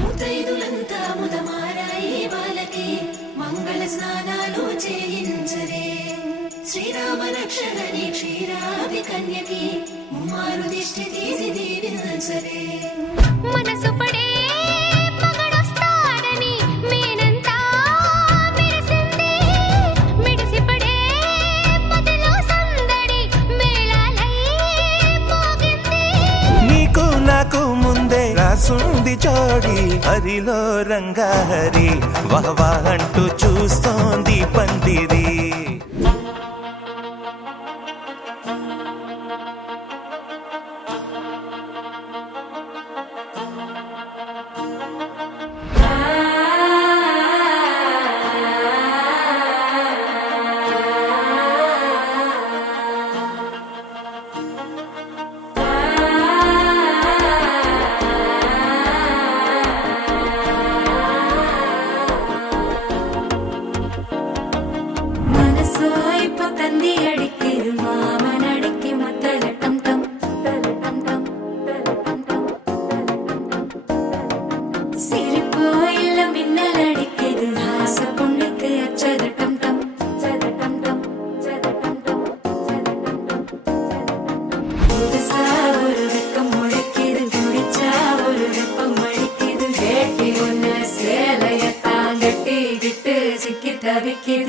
ముత్తైదులంతా ముదమారాయి వాళ్ళకి మంగళ స్నానాలు చేయించరే. శ్రీరామ రక్షణని క్షీరాది కన్యకి ముమ్మారు దిష్టి తీసి దీవించరే. మనసు పడే మగడొస్తాడని మేనంతా మెరిసింది. మిడిసిపడే పదిలో సందడి మేళాలై మోగింది. నీకు నాకు ముందే రాసుంది జోడి, హరిలో రంగా హరి వహవా అంటూ చూస్తోంది పందిరి. మనసు అయిపోతుంది అడిక్కి మామనడిక్కి మత్తల టం టం టం టం టం టం. సిరిపోయిల్ల మిన్నలడిక్కిது హాస పుండుக்கு அச்சத டம் டம் டம் டம் டம் டம். புதுசா ஒரு வெக்கம் முளைக்குது, குடிச்சா ஒரு வெப்பம் அடிக்குது. வேட்டி ஒண்ணு சேலையத்தான் கட்டிக்கிட்டு சிக்கி தவிக்குது.